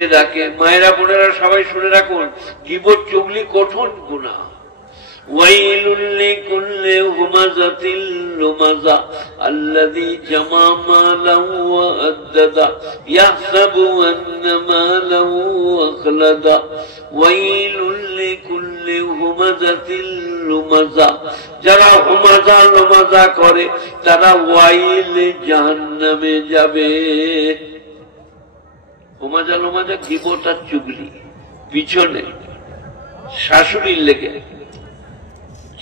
রাখে। মায়েরা বোনেরা সবাই শুনে রাখুন, গীবত চুগলি কঠিন গুনাহ। ওয়াইলুল লিকুল্লি হুমাযাতিল লুমাযা আল্লাযী জামা মালাহু ওয়া আদ্দাদা ইয়াহসাবু আন্না মালাহু আখলাদা। ওয়াইলুল লিকুল্লি হুমাযাতিল লুমাযা, যারা হুমাযা লুমাযা করে তারা ওয়াইল জাহান্নামে যাবে। হুমাযা লুমাযা গীবত আর চুগলি, পিছনে শাশুড়ির লেগে।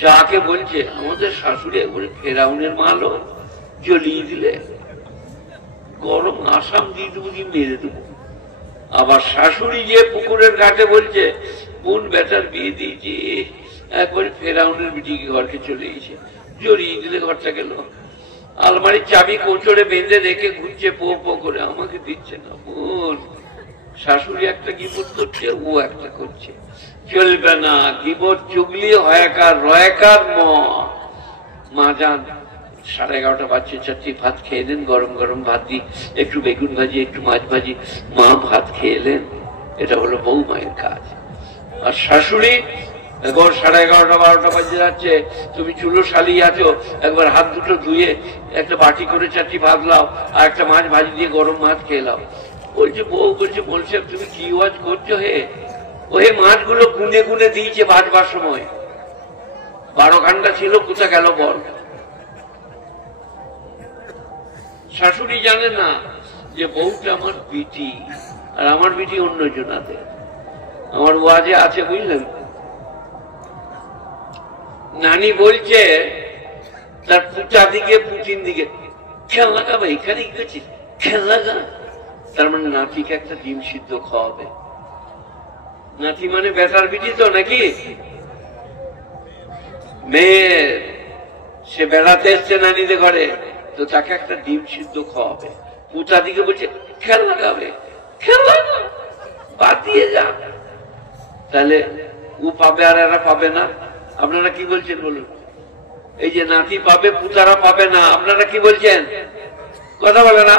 যাকে বলছে আমাদের শাশুড়ি একবারে ফেরাউনের মালও জ্বলিয়ে দিলে, গরম আসাম দিয়ে দেবো, দিয়ে মেরে দেবো। আবার শাশুড়ি যে পুকুরের ঘাটে বলছে কোন বেটার বিয়ে দিয়েছি, একবারে ফেরাউনের বিটিকে ঘরকে চলে গেছে, জড়িয়ে দিলে ঘরটা গেল। আলমারির চাবি কোচড়ে বেঁধে রেখে ঘুরছে পো পো করে, আমাকে দিচ্ছে না। বোন, শাশুড়ি একটা গীবত করছে, ও একটা করছে, চলবে না। গীবত চুগলি হয়কার রয়কার মা যান 11:30 বাজছে, চারটি ভাত খেয়ে নেন, গরম গরম ভাত দিই, একটু বেগুন ভাজি একটু মাছ ভাজি, মা ভাত খেয়ে এলেন। এটা হলো বউ মায়ের কাজ। আর শাশুড়ি এখন 11:30 12টা বাজে যাচ্ছে, তুমি চুলো শালিয়ে আছো, একবার হাত দুটো ধুয়ে একটা বাটি করে চারটি ভাত লাও আর একটা মাছ ভাজি দিয়ে গরম মাছ খেয়ে লাও। বলছে বউ, বলছে তুমি কি ওয়াজ করছো হে? ওই মাছগুলো গুনে গুনে দিয়েছে ভাজবার সময়, 12 ঘন্টা ছিল, কোথা গেল বল? শাশুড়ি জানে না যে বউটা আমার বিটি, আর আমার বিটি অন্য জনাদের। আমার ওয়াজে আছে, বুঝলেন? নানি বলছে তার পুটা দিকে পুটিন দিকে, খেয়াল লাগাবে, এখানে কি করছিস, খেয়াল লাগা। তার মানে নাতিকে একটা ডিম সিদ্ধ খাওয়াবে। নাতি মানে বেটার বিটি তো নাকি? মেয়ে সে বেড়াতে এসছে নানিদের ঘরে, তো তাকে একটা ডিম সিদ্ধ খাওয়াবে। পুতা দিকে বলছে খেয়াল লাগাবে, খেয়াল লাগা, বাদ দিয়ে যা। তাহলে ও পাবে আর এরা পাবে না। আপনারা কি বলছেন বলুন? এই যে নাতি পাবে, পুতারা পাবে না, আপনারা কি বলছেন? কথা বলে না,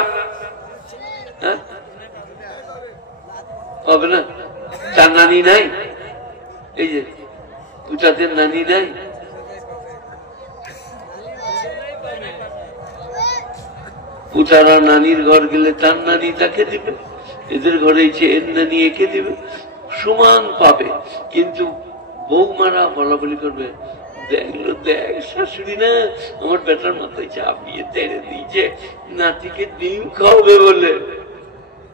হ্যাঁ পাবে না। তার নানি নাই, এই যে পুতাদের নানি নাই। পুতারা নানির ঘর গেলে তার নানি তাকে দিবে, এদের ঘরে এর নানি একে দিবে, সমান পাবে। কিন্তু বৌমারা বলা বলি করবে, দেখলো দেখ শাশুড়ি না আমার বেটার মাথায় চাপ নিয়ে তেড়ে দিয়েছে নাতিকে ডিম খাওয়াবে বলে।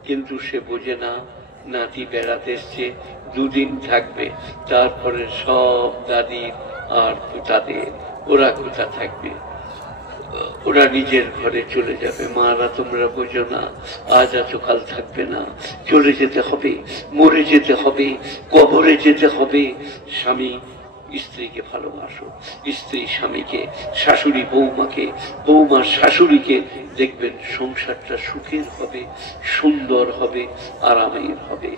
কিন্তু সে বোঝে না নাতি বেড়াতে এসছে, 2 দিন থাকবে, তারপরে সব দাদি আর পুতাদের ওরা কোথা থাকবে, ওরা নিজের ঘরে চলে যাবে। মারা তোমরা বোঝো না, আজ আছো কাল থাকবে না, চলে যেতে হবে, মরে যেতে হবে, কবরে যেতে হবে। স্বামী স্ত্রীকে ভালোবাসো, স্ত্রী স্বামীকে, শাশুড়ি বৌমাকে, বৌমার শাশুড়িকে, দেখবেন সংসারটা সুখের হবে, সুন্দর হবে, আরামের হবে।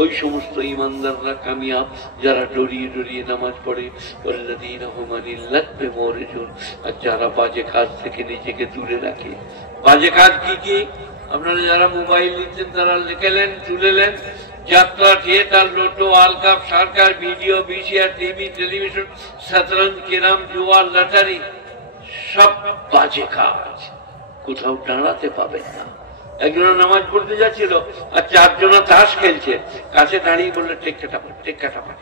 ওই সমস্ত ইমানদাররা কামিয়াব যারা ডরিয়ে ডরিয়ে নামাজ পড়ে, আর যারা বাজে কাজ থেকে নিজেকে দূরে রাখে। বাজে কাজ কি কি? আপনারা যারা মোবাইল নিচ্ছেন তারা লিখেলেন, তুলেলেন, যাত্রা, থিয়েটার, লোটো, ওয়ার্ল্ড কাপ, সরকার, ভিডিও, ভিসিআর, টিভি, টেলিভিশন, শতরঞ্জ, ক্যারাম, জুয়া, লটারি, সব বাজে কাজ। কোথাও দাঁড়াতে পাবেন না। একজনের নামাজ পড়তে যাচ্ছিল আর 4 জনা তাস খেলছে, কাছে দাঁড়িয়ে বললে টেক্কাটা পাঠ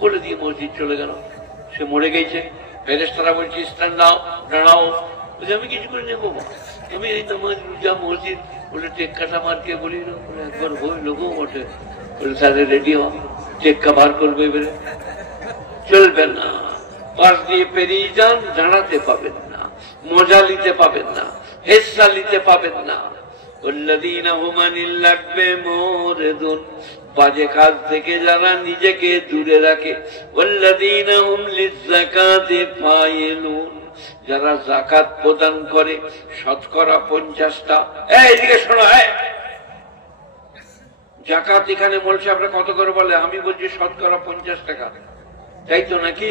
বলে দিয়ে মসজিদ চলে গেল। সে মরে গেছে। ফেরেশতারা বলছে স্ট্যান্ড দাও, দাঁড়াও। বলছে আমি কিছু করে নেবো, আমি এই নামাজ রোজা মসজিদ। বলে টেক্কাটা মারকে বলি না, বলে একবার বই লোকও বটে। বলে তাহলে রেডি হওয়া, টেক্কা বার করবে, এবারে চলবে না। পাশ দিয়ে পেরিয়ে যান, দাঁড়াতে পাবেন না, মজা নিতে পাবেন না, হেসা নিতে পাবেন না। বাজে কাজ থেকে যারা নিজেকে দূরে রাখে, যারা যাকাত প্রদান করে, শতকরা 50টা। এইদিকে শোনো, যাকাত এখানে বলছে আপনার কত করে বলে, আমি বলছি শতকরা 50 টাকা, তাই তো নাকি?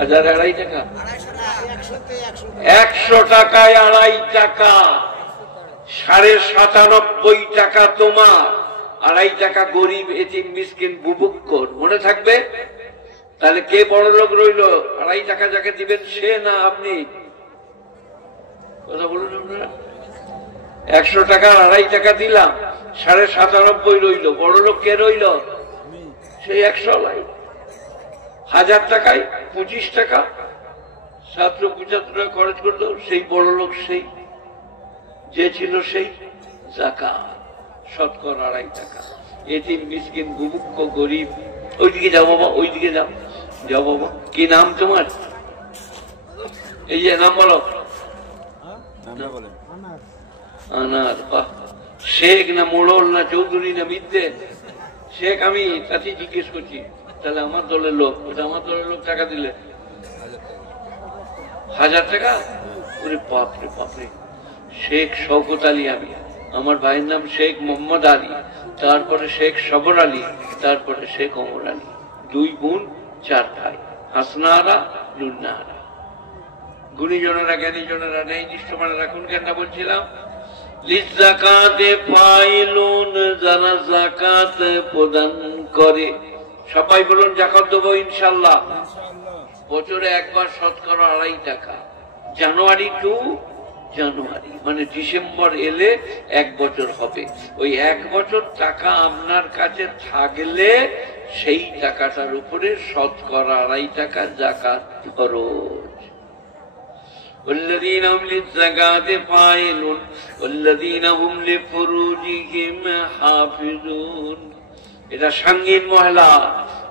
1000 2.5 টাকা, 100 টাকায় 2.5 টাকা, 97.5 টাকা তোমার, 2.5 টাকা গরিব এতিম মিসকিন বুভুক্ষর। মনে থাকবে? তাহলে কে বড় লোক রইল? 2.5 টাকা যাকে দিবেন সে না আপনি? কথা বলুন আপনারা। 100 টাকা 2.5 টাকা দিলাম, 97.5 রইল, বড় লোক কে রইল? সেই 100 লাই। 1000 টাকায় 25 টাকা, 775 টাকা খরচ করলো, সেই বড় লোক সেই যে ছিল সেই। যাকাত শতকরা 2.5 টাকা। এতিম মিসকিন বুভুক্ষ গরিব। ওইদিকে যাও বাবা, ওইদিকে যাও, যাও বাবা। কি নাম তোমার? এই যে নাম বলো। আনার। বাহ, শেখ না মোড়ল না চৌধুরী না মিদ্দে? শেখ আমি তাতে জিজ্ঞেস করছি। তাহলে আমার দলের লোক, ওটা আমার দলের লোক। টাকা দিলে 1000 টাকা? ওরে বাপরে বাপরে। শেখ শওকত আলী আমি, আমার ভাইয়ের নাম শেখ মোহাম্মদ আলী, তারপরে শেখ সবর আলী, তারপরে শেখ ওমর আলী। 2 বোন 4 ভাই, হাসনারা নুন্নারা। গুণীজনেরা জ্ঞানীজনেরা নেই নিষ্ঠমানে রাখুন। কেনটা বলছিলাম? লিজ্জাকাতে ফাইলুন, যারা যাকাত প্রদান করে। সবাই বলুন যাকাত দেবো ইনশাআল্লাহ। বছরে একবার শতকরা 2.5 টাকা। জানুয়ারি টু জানুয়ারি মানে ডিসেম্বর এলে 1 বছর হবে। ওই 1 বছর টাকা আপনার কাছে থাকলে সেই টাকাটার উপরে শতকরা 2.5 টাকা যাকাত খরচ। والذين هم للزكاة فاعلون والذين هم لفروجهم حافظون। এটা সাঙ্গীন মহিলা,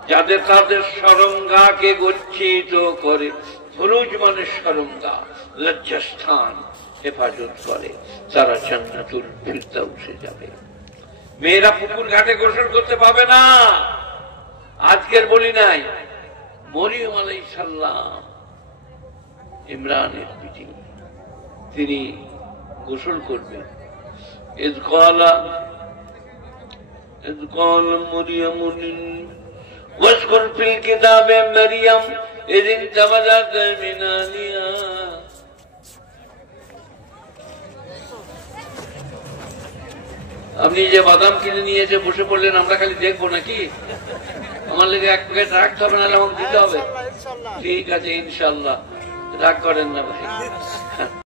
যাদের তাদের শরঙ্গাকে গচ্ছিত করে। ফুরুজ মানে শরঙ্গা, লজ্জাস্থান হেফাজত করে, তারা জান্নাতুল ফিরদাউসে যাবে। মেয়েরা পুকুর ঘাটে গোসল করতে পাবে না। আজকের বলি নাই, মরিয়ম আলাইহিস সালাম ইমরানের পিঠে, তিনি গোসল করবেন। إذ قال مريم واذكر في الكتاب مريم إذ انتبذت من أهلها। আপনি যে বাদাম কিনে নিয়েছে বসে পড়লেন, আমরা খালি দেখবো নাকি? আমার লেগে 1 প্যাকেট রাখতে হবে, নাহলে আমাকে দিতে হবে। ঠিক আছে ইনশাআল্লাহ, রাগ করেন না ভাই।